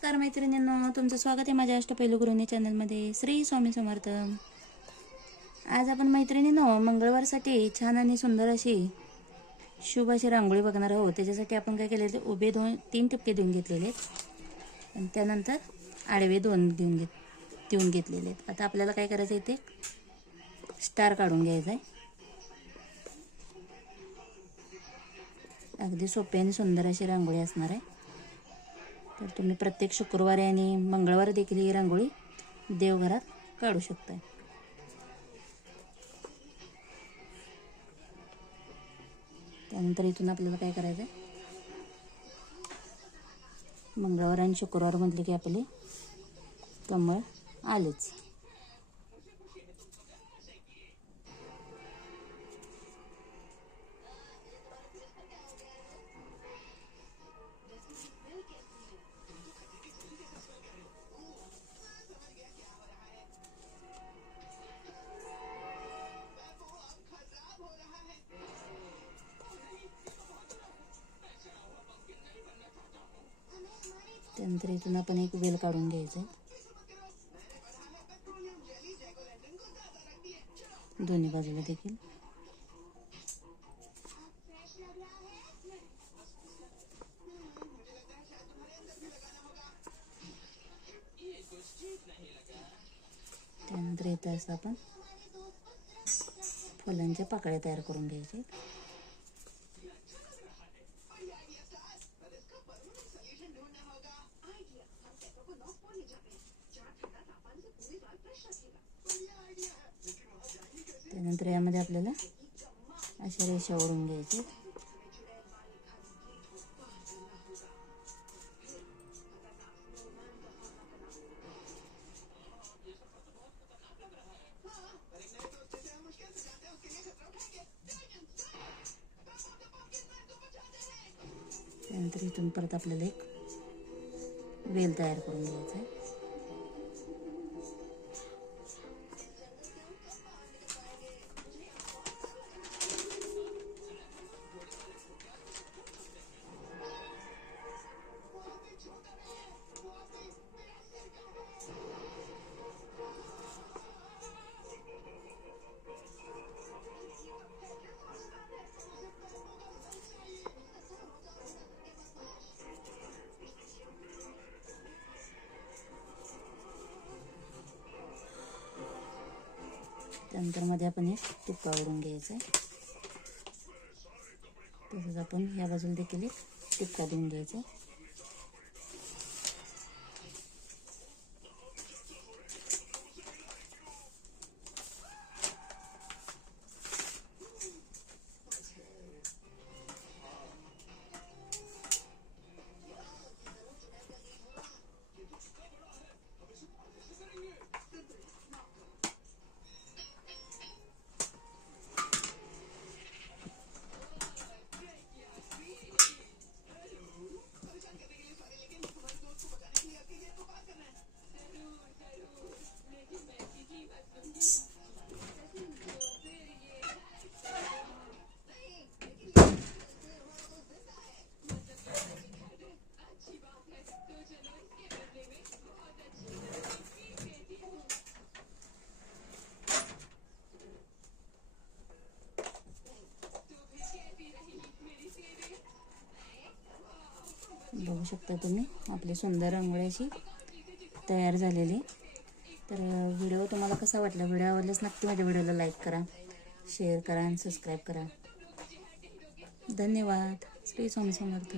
नमस्कार मैत्रिणींनो, तुमचं स्वागत आहे माझ्या अष्टपैलू गृहिणी चॅनलमध्ये. श्री स्वामी समर्थ. आज आपण मैत्रिणींनो मंगळवारसाठी छान आणि सुंदर अशी शुभ अशी रांगोळी बघणार आहोत. त्याच्यासाठी आपण काय केलेले, उभे 2-3 ठिपके देऊन घेतलेले आहेत आणि त्यानंतर आडवे 2 देऊन घेतलेले आहेत. आता आपल्याला काय करायचं आहे, ते स्टार काढून घ्यायचा आहे. अगदी सोपी आणि सुंदर अशी रांगोळी असणार आहे. तर तुम्ही प्रत्येक शुक्रवारी आणि मंगळवारी देखील ही रांगोळी देवघरात काढू शकता. त्यानंतर इथून आपल्याला काय करायचं आहे, मंगळवार आणि शुक्रवार म्हटले की आपले कमळ आलेच. त्यानंतर इथून आपण एक वेल काढून घ्यायचं दोन्ही बाजूला देखील. त्यानंतर इथं असं आपण फुलांच्या पाकळ्या तयार करून घ्यायच्या. त्यानंतर यामध्ये आपल्याला अशा रेषा ओढून घ्यायच्या. त्यानंतर इथून परत आपल्याला एक वेल तयार करून घ्यायचा आहे. त्यानंतर मध्ये आपण एक टिपका ओढून घ्यायचा आहे. तसंच आपण या बाजूला देखील एक टिपका देऊन घ्यायचा. बघू शकता तुम्ही आपली सुंदर रांगोळी अशी तयार झालेली. तर व्हिडिओ तुम्हाला कसा वाटला, व्हिडिओ आवडल्यास नक्की माझ्या व्हिडिओला लाईक करा, शेअर करा आणि सबस्क्राईब करा. धन्यवाद. श्री स्वामी समर्थ.